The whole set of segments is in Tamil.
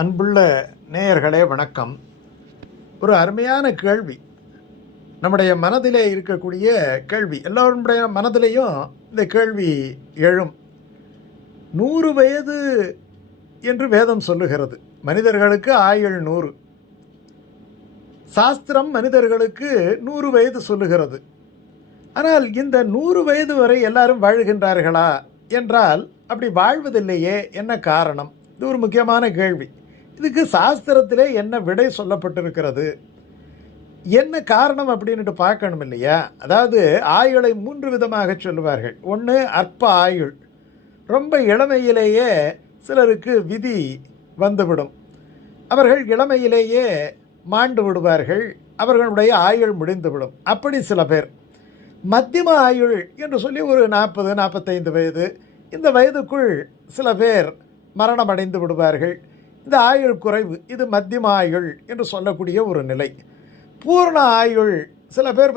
அன்புள்ள நேயர்களே வணக்கம். ஒரு அருமையான கேள்வி, நம்முடைய மனதிலே இருக்கக்கூடிய கேள்வி. எல்லோருடைய மனதிலேயும் இந்த கேள்வி எழும். 100 வயது என்று வேதம் சொல்லுகிறது. மனிதர்களுக்கு ஆயுள் 100. சாஸ்திரம் மனிதர்களுக்கு 100 வயது சொல்லுகிறது. ஆனால் இந்த 100 வயது வரை எல்லாரும் வாழ்கின்றார்களா என்றால் அப்படி வாழ்வதில்லையே. என்ன காரணம்? இது ஒரு முக்கியமான கேள்வி. இதுக்கு சாஸ்திரத்திலே என்ன விடை சொல்லப்பட்டிருக்கிறது, என்ன காரணம் அப்படின்ட்டு பார்க்கணும் இல்லையா? அதாவது ஆயுளை 3 விதமாக சொல்லுவார்கள். ஒன்று அற்ப ஆயுள். ரொம்ப இளமையிலேயே சிலருக்கு விதி வந்துவிடும். அவர்கள் இளமையிலேயே மாண்டு விடுவார்கள், அவர்களுடைய ஆயுள் முடிந்துவிடும். அப்படி சில பேர். மத்தியம ஆயுள் என்று சொல்லி ஒரு 40-45 வயது, இந்த வயதுக்குள் சில பேர் மரணம் அடைந்து விடுவார்கள். இந்த ஆயுள் குறைவு, இது மத்தியம ஆயுள் என்று சொல்லக்கூடிய ஒரு நிலை. பூர்ண ஆயுள், சில பேர்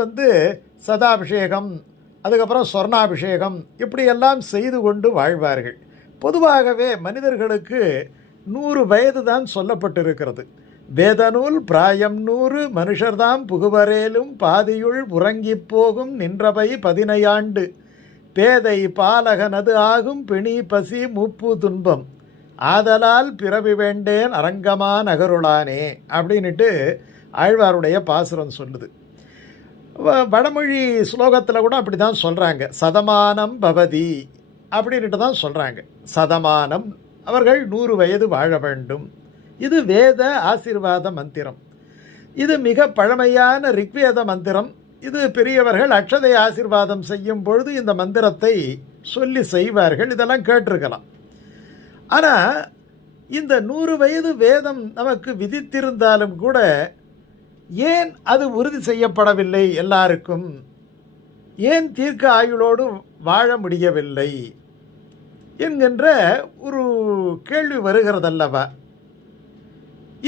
சதாபிஷேகம், அதுக்கப்புறம் சொர்ணாபிஷேகம், இப்படியெல்லாம் செய்து கொண்டு வாழ்வார்கள். பொதுவாகவே மனிதர்களுக்கு 100 வயது தான் சொல்லப்பட்டிருக்கிறது. வேதநூல் பிராயம் 100 மனுஷர்தாம் புகுவரேலும் பாதியுள் உறங்கி போகும் நின்றவை 15 ஆண்டு பேதை பாலகனது ஆகும் பிணி பசி மூப்பு துன்பம் ஆதலால் பிறவி வேண்டேன் அரங்கமா நகருளானே அப்படின்ட்டு ஆழ்வாருடைய பாசுரம் சொல்லுது. வடமொழி ஸ்லோகத்தில் கூட அப்படி தான் சொல்கிறாங்க. சதமானம் பவதி அப்படின்ட்டு தான் சொல்கிறாங்க. சதமானம், அவர்கள் 100 வயது வாழ வேண்டும். இது வேத ஆசீர்வாத மந்திரம். இது மிக பழமையான ரிக்வேத மந்திரம். இது பெரியவர்கள் அக்ஷதை ஆசீர்வாதம் செய்யும் பொழுது இந்த மந்திரத்தை சொல்லி செய்வார்கள். இதெல்லாம் கேட்டிருக்கலாம். ஆனால் இந்த 100 வயது வேதம் நமக்கு விதித்திருந்தாலும் கூட ஏன் அது உறுதி செய்யப்படவில்லை எல்லாருக்கும்? ஏன் தீர்க்க ஆயுளோடு வாழ முடியவில்லை என்கின்ற ஒரு கேள்வி வருகிறதல்லவா?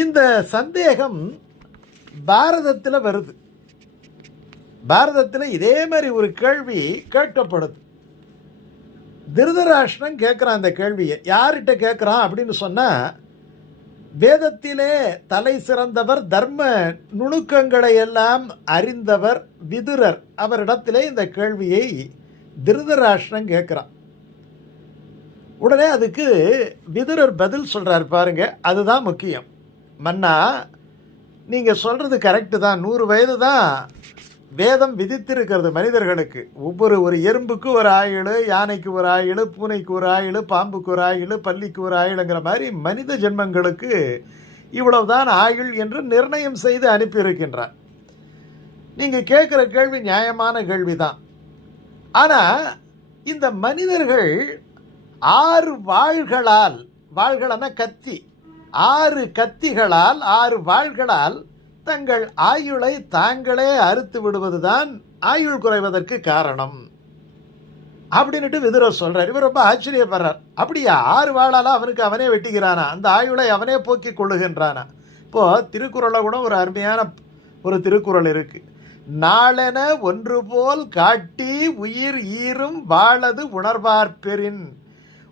இந்த சந்தேகம் பாரதத்தில் வருது. பாரதத்தில் இதே மாதிரி ஒரு கேள்வி கேட்கப்படுது. திருதராஷ்டிரன் கேட்குறான் அந்த கேள்வியை. யார்கிட்ட கேட்குறான் அப்படின்னு சொன்னால், வேதத்திலே தலை சிறந்தவர், தர்ம நுணுக்கங்களை எல்லாம் அறிந்தவர் விதுரர். அவரிடத்திலே இந்த கேள்வியை திருதராஷ்டிரன் கேட்குறான். உடனே அதுக்கு விதுரர் பதில் சொல்கிறார் பாருங்க. அதுதான் முக்கியம். மன்னா, நீங்கள் சொல்கிறது கரெக்டு தான். 100 வயது தான் வேதம் விதித்திருக்கிறது மனிதர்களுக்கு. ஒரு எறும்புக்கு ஒரு ஆயுள், யானைக்கு ஒரு ஆயுள், பூனைக்கு ஒரு ஆயுள், பாம்புக்கு ஒரு ஆயுள், பல்லிக்கு ஒரு ஆயுளுங்கிற மாதிரி மனித ஜென்மங்களுக்கு இவ்வளவுதான் ஆயுள் என்று நிர்ணயம் செய்து அனுப்பியிருக்கின்றார். நீங்கள் கேட்குற கேள்வி நியாயமான கேள்வி தான். ஆனால் இந்த மனிதர்கள் 6 வாள்களால், வாள்களன கத்தி, 6 கத்திகளால், 6 வாள்களால் தங்கள் ஆயுளை தாங்களே அறுத்து விடுவதுதான் ஆயுள் குறைவதற்கு காரணம் அப்படின்ட்டு விதுரர் சொல்றார். இவர் ரொம்ப ஆச்சரியப்படுறார். அப்படியா? 6 வாளால் அவனுக்கு அவனே வெட்டிக்கிறானா? அந்த ஆயுளை அவனே போக்கிக் கொள்ளுகின்றானா? இப்போ திருக்குறளை கூட ஒரு அருமையான ஒரு திருக்குறள் இருக்கு. நாளென ஒன்று போல் காட்டி உயிர் ஈரும் வாழது உணர்வார்பெறின்.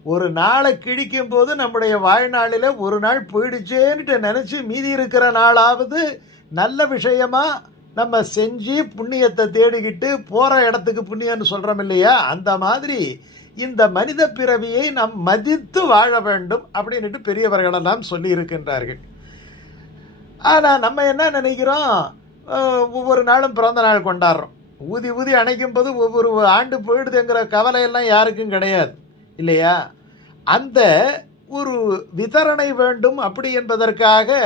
ஒரு நாளை கிழிக்கும் போது நம்முடைய வாழ்நாளில் ஒரு நாள் போயிடுச்சேன்ட்டு நினச்சி மீதி இருக்கிற நாளாவது நல்ல விஷயமா நம்ம செஞ்சு புண்ணியத்தை தேடிக்கிட்டு போகிற இடத்துக்கு புண்ணியம்னு சொல்கிறோம் இல்லையா? அந்த மாதிரி இந்த மனித பிறவியை நாம் மதித்து வாழ வேண்டும் அப்படின்ட்டு பெரியவர்களெல்லாம் சொல்லி இருக்கின்றார்கள். ஆனால் நம்ம என்ன நினைக்கிறோம்? ஒவ்வொரு நாளும் பிறந்த நாள் கொண்டாடுறோம். ஊதி ஊதி அணைக்கும் போது ஒவ்வொரு ஆண்டு போயிடுதுங்கிற கவலையெல்லாம் யாருக்கும் கிடையாது இல்லையா? அந்த ஒரு விதரணை வேண்டும். அப்படி என்பதற்காக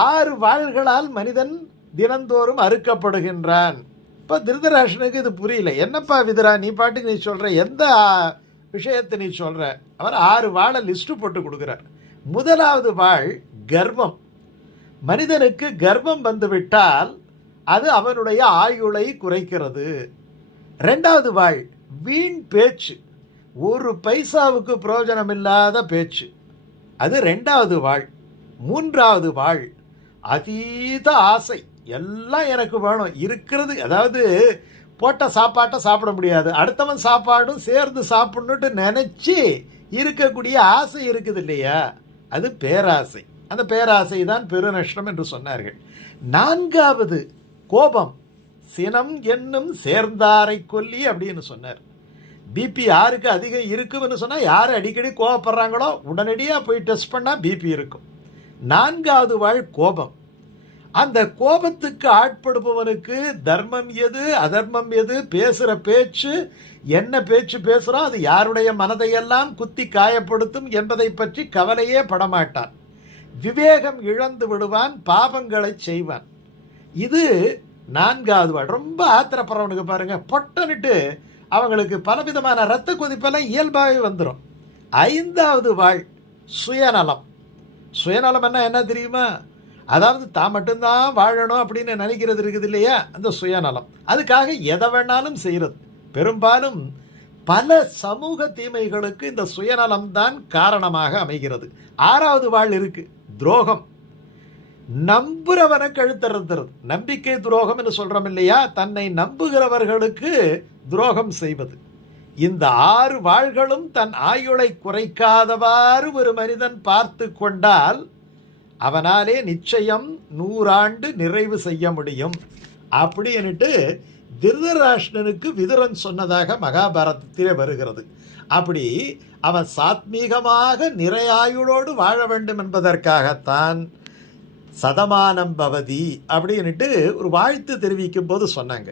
6 வாள்களால் மனிதன் தினந்தோறும் அறுக்கப்படுகின்றான். இப்போ திருதராஷ்டிரனுக்கு இது புரியல. என்னப்பா விதுரா, நீ பாட்டுக்கு நீ சொல்கிற, எந்த விஷயத்தை நீ சொல்கிற? அவர் 6 வாழை லிஸ்ட்டு போட்டு கொடுக்குறார். முதலாவது வாள் கர்வம். மனிதனுக்கு கர்வம் வந்துவிட்டால் அது அவனுடைய ஆயுளை குறைக்கிறது. 2வது வாள் வீண் பேச்சு, ஒரு பைசாவுக்கு பிரயோஜனம் இல்லாத பேச்சு, அது 2வது வாள். 3வது வாள் அதீத ஆசை, எல்லாம் எனக்கு வேணும் இருக்கிறது. அதாவது போட்ட சாப்பாட்டை சாப்பிட முடியாது, அடுத்தவன் சாப்பாடும் சேர்ந்து சாப்பிட்ணுட்டு நினச்சி இருக்கக்கூடிய ஆசை இருக்குது இல்லையா? அது பேராசை. அந்த பேராசை தான் பெருநஷ்டம் என்று சொன்னார்கள். 4வது கோபம், சினம் என்னும் சேர்ந்தாரை கொல்லி அப்படின்னு சொன்னார். பிபி யாருக்கு அதிகம் இருக்குன்னு சொன்னால், யார் அடிக்கடி கோபப்படுறாங்களோ உடனடியாக போய் டெஸ்ட் பண்ணால் பிபி இருக்கும். 4வது வாழ் கோபம். அந்த கோபத்துக்கு ஆட்படுபவனுக்கு தர்மம் எது அதர்மம் எது, பேசுகிற பேச்சு என்ன பேச்சு பேசுகிறோம், அது யாருடைய மனதையெல்லாம் குத்தி காயப்படுத்தும் என்பதை பற்றி கவலையே படமாட்டான். விவேகம் இழந்து விடுவான், பாவங்களை செய்வான். இது 4வது வாழ். ரொம்ப ஆத்திரப்படுறவனுக்கு பாருங்க, பொட்டனிட்டு அவங்களுக்கு பலவிதமான இரத்த கொதிப்பெல்லாம் இயல்பாகவே வந்துடும். 5வது வாழ் சுயநலம். சுயநலம் என்ன தெரியுமா? அதாவது தான் மட்டும்தான் வாழணும் அப்படின்னு நினைக்கிறது இருக்குது இல்லையா, அந்த சுயநலம். அதுக்காக எதை வேணாலும் செய்கிறது. பெரும்பாலும் பல சமூக தீமைகளுக்கு இந்த சுயநலம் தான் காரணமாக அமைகிறது. 6வது வாழ் இருக்கு, துரோகம். நம்புறவனை கழுத்தறுத்துறது, நம்பிக்கை துரோகம் என்று சொல்றோம் இல்லையா, தன்னை நம்புகிறவர்களுக்கு துரோகம் செய்வது. இந்த 6 வாள்களும் தன் ஆயுளை குறைக்காதவாறு ஒரு மனிதன் பார்த்து கொண்டால் அவனாலே நிச்சயம் 100 ஆண்டு நிறைவு செய்ய முடியும் அப்படின்னுட்டு திருதராஷ்டிரனுக்கு விதுரன் சொன்னதாக மகாபாரதத்திலே வருகிறது. அப்படி அவன் சாத்மீகமாக நிறையாயுளோடு வாழ வேண்டும் என்பதற்காகத்தான் சதமானம் பவதி அப்படின்னுட்டு ஒரு வாழ்த்து தெரிவிக்கும் போது சொன்னாங்க.